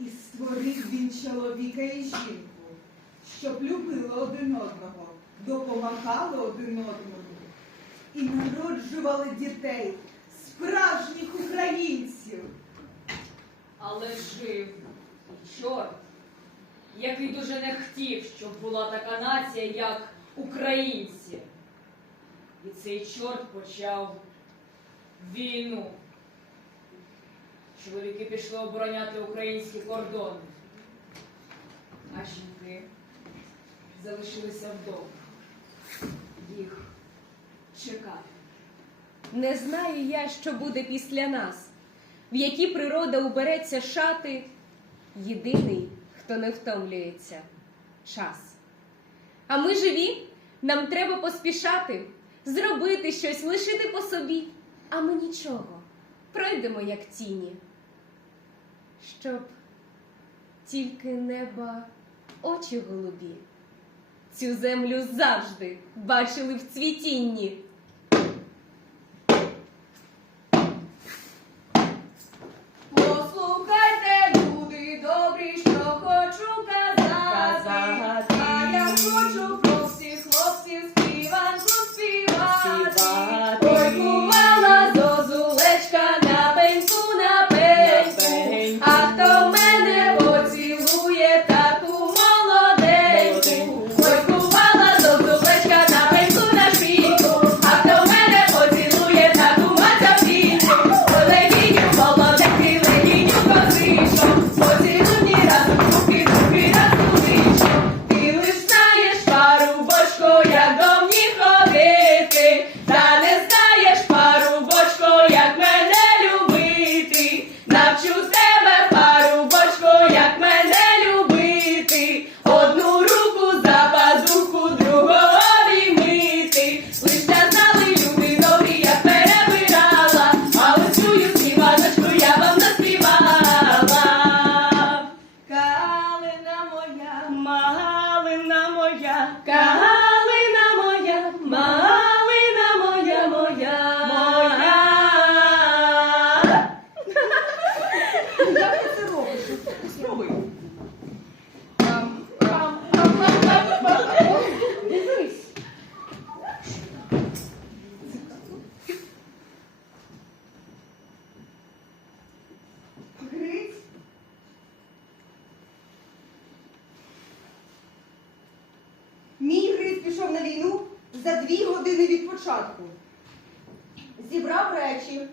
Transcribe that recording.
І створив він чоловіка і жінку, щоб любили один одного, допомагали один одному і народжували дітей, справжніх українців. Але жив і чорт, який дуже не хотів, щоб була така нація, як українці. І цей чорт почав війну. Чоловіки пішли обороняти українські кордони, а жінки залишилися вдома. Їх чекати. Не знаю я, що буде після нас, в які природа убереться шати. Єдиний, хто не втомлюється час. А ми живі, нам треба поспішати, зробити щось, лишити по собі. А ми нічого, пройдемо, як тіні. Щоб тільки неба очі голубі, цю землю завжди бачили в цвітінні. Спробуй. Дивись. Мій Гриць пішов на війну за дві години від початку. Зібрав речі,